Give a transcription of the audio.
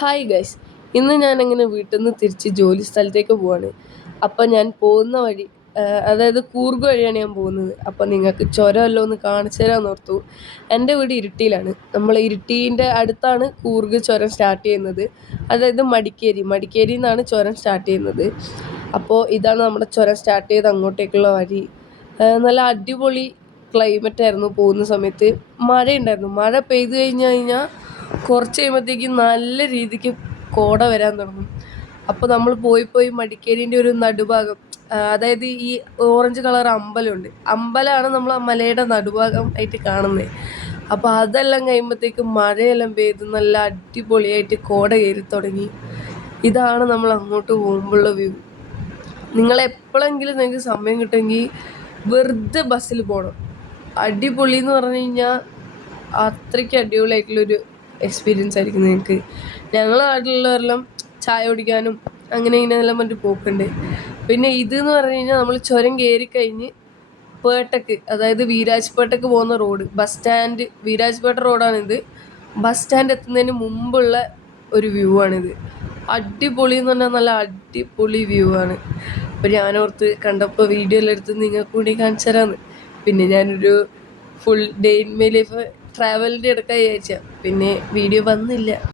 Hi guys, ഇന്ന് ഞാനിങ്ങനെ വീട്ടിൽ നിന്ന് തിരിച്ച് ജോലി സ്ഥലത്തേക്ക് പോവാണ്. അപ്പം ഞാൻ പോകുന്ന വഴി അതായത് കൂർഗ് വഴിയാണ് ഞാൻ പോകുന്നത്. അപ്പം നിങ്ങൾക്ക് ചുരമല്ലോ ഒന്ന് കാണിച്ചു തരാമെന്ന് ഓർത്തു. എൻ്റെ വീട് ഇരിട്ടിയിലാണ്. നമ്മൾ ഇരിട്ടീൻ്റെ അടുത്താണ് കൂർഗ് ചുരം സ്റ്റാർട്ട് ചെയ്യുന്നത്. അതായത് മടിക്കേരിയിൽ നിന്നാണ് ചുരം സ്റ്റാർട്ട് ചെയ്യുന്നത്. അപ്പോൾ ഇതാണ് നമ്മുടെ ചുരം സ്റ്റാർട്ട് ചെയ്ത് അങ്ങോട്ടേക്കുള്ള വഴി. നല്ല അടിപൊളി ക്ലൈമറ്റ് ആയിരുന്നു പോകുന്ന സമയത്ത്. മഴയുണ്ടായിരുന്നു. മഴ പെയ്തു കഴിഞ്ഞാൽ കുറച്ച് കഴിയുമ്പോഴത്തേക്കും നല്ല രീതിക്ക് കോട വരാൻ തുടങ്ങും. അപ്പോൾ നമ്മൾ പോയി മടിക്കേരിൻ്റെ ഒരു നടുഭാഗം, അതായത് ഈ ഓറഞ്ച് കളർ അമ്പലമുണ്ട്, അമ്പലമാണ് നമ്മൾ ആ മലയുടെ നടുഭാഗം ആയിട്ട് കാണുന്നത്. അപ്പോൾ അതെല്ലാം കഴിയുമ്പോഴത്തേക്കും മഴയെല്ലാം പെയ്ത് നല്ല അടിപൊളിയായിട്ട് കോട കയറി തുടങ്ങി. ഇതാണ് നമ്മൾ അങ്ങോട്ട് പോകുമ്പോഴുള്ള വ്യൂ. നിങ്ങളെപ്പോഴെങ്കിലും നിങ്ങൾക്ക് സമയം കിട്ടുമെങ്കിൽ വെറുതെ ബസ്സിൽ പോകണം. അടിപൊളി എന്ന് പറഞ്ഞു കഴിഞ്ഞാൽ അത്രയ്ക്ക് അടിപൊളിയായിട്ടുള്ളൊരു എക്സ്പീരിയൻസ് ആയിരിക്കും നിങ്ങൾക്ക്. ഞങ്ങളുടെ നാട്ടിലുള്ളവരെല്ലാം ചായ കുടിക്കാനും അങ്ങനെ ഇങ്ങനെയെല്ലാം പറഞ്ഞിട്ട് പോക്കുണ്ട്. പിന്നെ ഇതെന്ന് പറഞ്ഞു കഴിഞ്ഞാൽ നമ്മൾ ചുരം കയറിക്കഴിഞ്ഞ് പേട്ടക്ക്, അതായത് വീരാജ്പേട്ടക്ക് പോകുന്ന റോഡ്, ബസ് സ്റ്റാൻഡ്, വീരാജ്പേട്ട റോഡാണിത്. ബസ് സ്റ്റാൻഡ് എത്തുന്നതിന് മുമ്പുള്ള ഒരു വ്യൂ ആണിത്. അടിപൊളി എന്ന് പറഞ്ഞാൽ നല്ല അടിപൊളി വ്യൂ ആണ്. അപ്പോൾ ഞാനോർത്ത് കണ്ടപ്പോൾ വീഡിയോ എല്ലാം എടുത്ത് നിങ്ങൾക്ക് കൂടി കാണിച്ചു തരാമെന്ന്. പിന്നെ ഞാനൊരു full day in my life ട്രാവലിൻ്റെ എടുക്കാൻ വിചാരിച്ച, പിന്നെ വീഡിയോ വന്നില്ല.